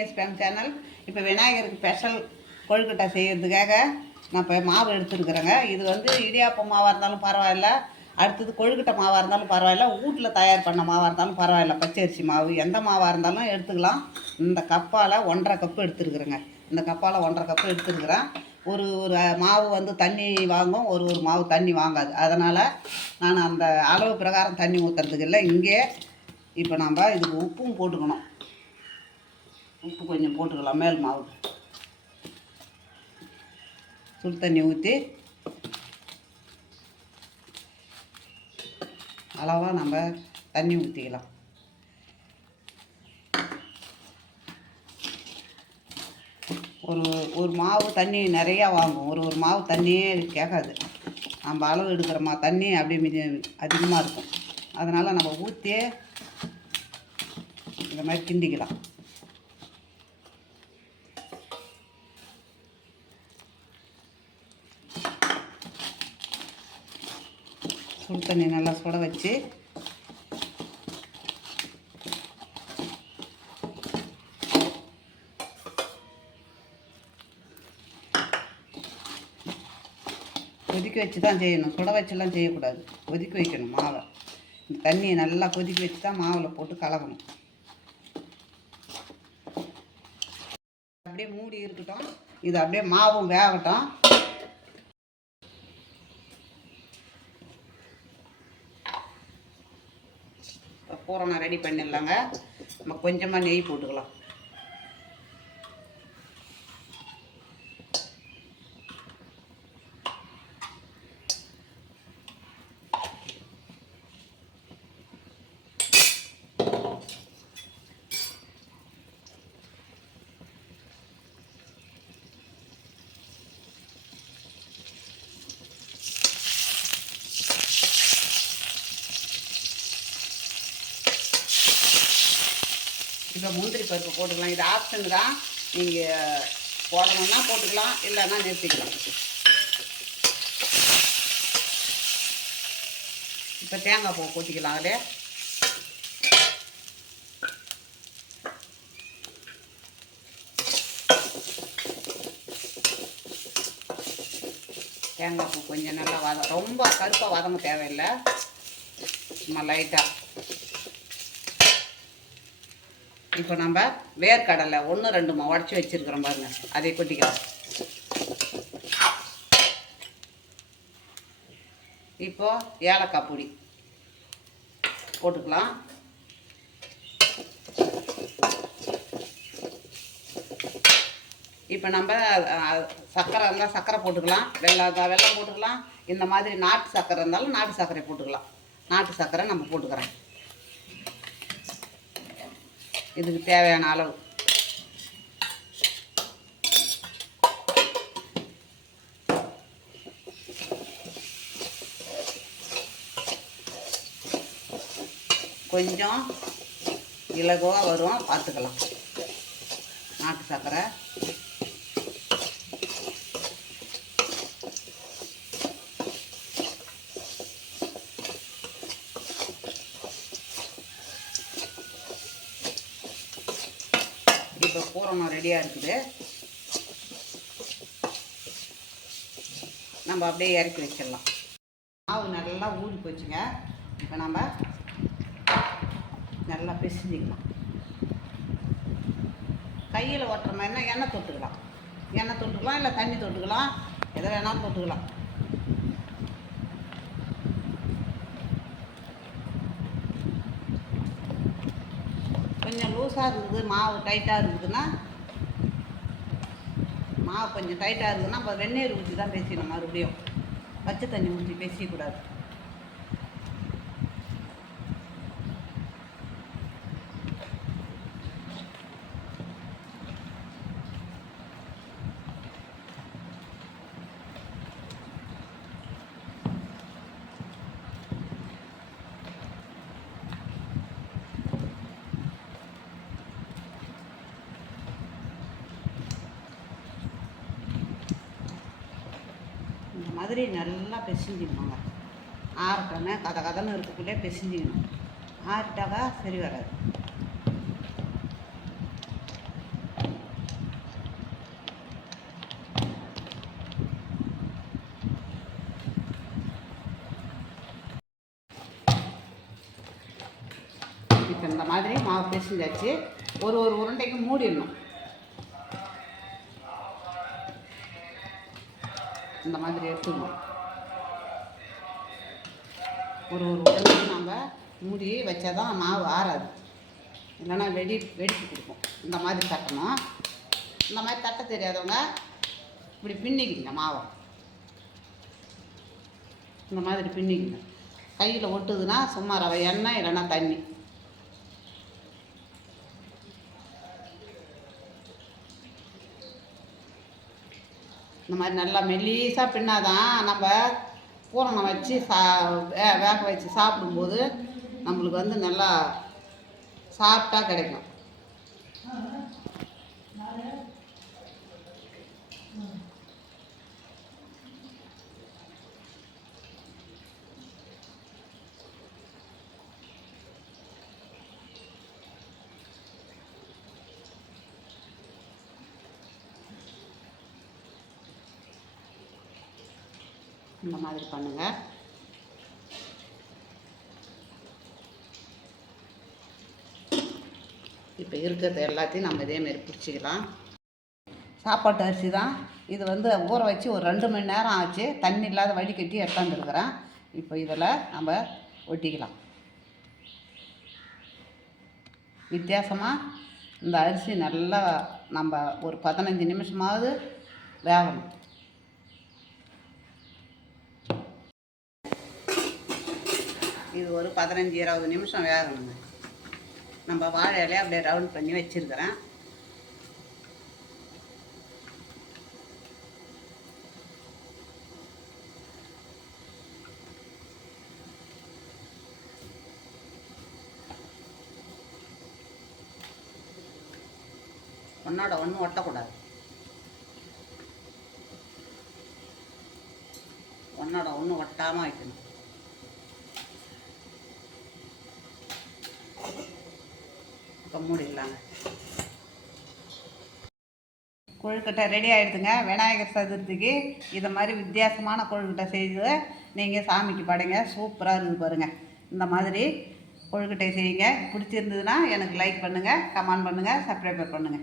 Spam channel இப்போ விநாயகருக்கு special கொழுக்கட்டை செய்கிறதுக்காக நான் இப்போ மாவு எடுத்துருக்குறேங்க. இது வந்து இடியாப்பம் மாவாக இருந்தாலும் பரவாயில்ல. அடுத்தது கொழுக்கட்டை மாவாக இருந்தாலும் பரவாயில்ல. வீட்டில் தயார் பண்ண மாவாக இருந்தாலும் பரவாயில்ல. பச்சரிசி மாவு எந்த மாவாக இருந்தாலும் எடுத்துக்கலாம். இந்த கப்பால் ஒன்றரை கப்பு எடுத்துருக்குறேங்க. இந்த கப்பால் ஒன்றரை கப்பு எடுத்துருக்குறேன். ஒரு ஒரு மாவு வந்து தண்ணி வாங்கும். ஒரு ஒரு மாவு தண்ணி வாங்காது. அதனால் நான் அந்த அளவு பிரகாரம் தண்ணி ஊற்றுறதுக்கு இல்லை. இங்கே இப்போ நம்ம இதுக்கு உப்பும் போட்டுக்கணும். உப்பு கொஞ்சம் போட்டுக்கலாம் மேல் மாவு. சுடு தண்ணி ஊற்றி அளவாக நம்ம தண்ணி ஊற்றிக்கலாம் ஒரு ஒரு மாவு தண்ணி நிறையா வாங்கும். ஒரு ஒரு மாவு தண்ணியே கேட்காது. நம்ம அளவு எடுக்கிறோமா தண்ணி அப்படியே மிதி அதிகமாக இருக்கும். அதனால் நம்ம ஊற்றி இந்த மாதிரி கிண்டிக்கலாம். சுடு தண்ணி நல்லா சுட வச்சு கொதிக்க வச்சு தான் செய்யணும். சுட வச்செல்லாம் செய்யக்கூடாது. கொதிக்க வைக்கணும் மாவை. இந்த தண்ணியை நல்லா கொதிக்க வச்சு தான் மாவில் போட்டு கலக்கணும் அப்படியே மூடி இருக்கட்டும். இது அப்படியே மாவும் வேகட்டும். பூரணம் ரெடி பண்ணிடலாங்க. நம்ம கொஞ்சமாக நெய் போட்டுக்கலாம். இப்போ முந்திரி பருப்பு போட்டுக்கலாம். இது ஆப்ஷன் தான். நீங்கள் போடணும்னா போட்டுக்கலாம் இல்லைன்னா நிறுத்திக்கலாம். இப்போ தேங்காய் பூ கொட்டிக்கலாம் அதில். தேங்காய் பூ கொஞ்சம் நல்லா வத ரொம்ப கருப்பாக வதங்க தேவையில்லை. சும்மா லைட்டாக இப்போ நம்ம வேர்க்கடலை ஒன்று ரெண்டுமா உடச்சி வச்சுருக்குறோம் பாருங்க. அதை கொட்டிக்கலாம் இப்போ ஏலக்காய் பொடி போட்டுக்கலாம். இப்போ நம்ம சர்க்கரை இருந்தால் சர்க்கரை போட்டுக்கலாம். வெள்ளம் வெள்ளம் போட்டுக்கலாம். இந்த மாதிரி நாட்டு சர்க்கரை இருந்தாலும் நாட்டு சர்க்கரை போட்டுக்கலாம். நாட்டு சர்க்கரை நம்ம போட்டுக்கிறோம். இதுக்கு தேவையான அளவு. கொஞ்சம் இலகுவாக வரும் பார்த்துக்கலாம். நாட்டு சர்க்கரை. இப்போ பூரணம் ரெடியாக இருக்குது. நம்ம அப்படியே இறக்கி வச்சிடலாம். மாவு நல்லா ஊறி போச்சுங்க. இப்போ நம்ம நல்லா பிசிஞ்சிக்கலாம். கையில் ஓட்டுற மாதிரினா எண்ணெய் தொட்டுக்கலாம். எண்ணெய் தொட்டுக்கலாம் இல்லை தண்ணி தொட்டுக்கலாம். எதை வேணாலும் தொட்டுக்கலாம் கொஞ்சம் லூஸாக இருக்குது மாவு டைட்டாக இருக்குதுன்னா மாவு கொஞ்சம் டைட்டாக இருக்குதுன்னா அப்போ வெந்நீர் ஊற்றி தான் பேசிக்கணும் மறுபடியும். பச்சை தண்ணி ஊற்றி பேசிக்கூடாது மாதிரி நல்லா பிசைஞ்சிக்கணுங்க. ஆறட்டோன்னே கதை கதன்னு இருக்கக்குள்ளே பிசைஞ்சிக்கணும். ஆறிட்டாக்கா சரி வராது. இப்போ இந்த மாதிரி மாவு பிசைஞ்சாச்சு. ஒரு ஒரு உருண்டைக்கு மூடிடணும். இந்த மாதிரி எடுத்துக்கணும். ஒரு ஒரு உருண்டைக்கு நம்ம மூடி வச்சா தான் மாவு ஆறாது. இல்லைன்னா வெடி வெடித்து கொடுக்கும். இந்த மாதிரி தட்டணும். இந்த மாதிரி தட்ட தெரியாதவங்க இப்படி பின்னிக்கிங்க மாவை. இந்த மாதிரி பின்னிக்கிங்க. கையில் ஒட்டுதுன்னா சும்மா ரவை எண்ணெய் இல்லைன்னா தண்ணி. இந்த மாதிரி நல்லா மெல்லீஸாக பின்னாதான் நம்ம பூரணம் வச்சு சா வே வேக வச்சு சாப்பிடும்போது நம்மளுக்கு வந்து நல்லா சாஃப்டாக கிடைக்கும். இந்த மாதிரி பண்ணுங்கள் இப்போ இருக்கிறது எல்லாத்தையும் நம்ம இதேமாரி பிடிச்சிக்கலாம். சாப்பாட்டு அரிசி தான். இது வந்து ஊற வச்சு ஒரு ரெண்டு மணி நேரம் ஆச்சு. தண்ணி இல்லாத வடிகட்டி எடுத்தாந்துருக்குறேன் இப்போ இதில் நம்ம ஒட்டிக்கலாம். வித்தியாசமாக இந்த அரிசி நல்லா நம்ம ஒரு பதினஞ்சு நிமிஷமாவது வேகணும். இது ஒரு பதினஞ்சு இருபது நிமிஷம் வேகணுங்க. நம்ம வாழை இலையை அப்படியே ரவுண்ட் பண்ணி வச்சுருக்கிறேன். ஒன்றோட ஒன்று ஒட்டக்கூடாது. ஒன்றோட ஒன்று ஒட்டாமல் வைக்கணும். இப்போ மூடிடலாங்க. கொழுக்கட்டை ரெடி ஆகிடுதுங்க விநாயகர் சதுர்த்திக்கு இதை மாதிரி வித்தியாசமான கொழுக்கட்டை செய்து நீங்கள் சாமிக்கு படைங்க. சூப்பராக இருக்குது பாருங்கள் இந்த மாதிரி கொழுக்கட்டை செய்யுங்க. பிடிச்சிருந்ததுன்னா எனக்கு லைக் பண்ணுங்கள் கமெண்ட் பண்ணுங்கள் சப்ஸ்கிரைபர் பண்ணுங்கள்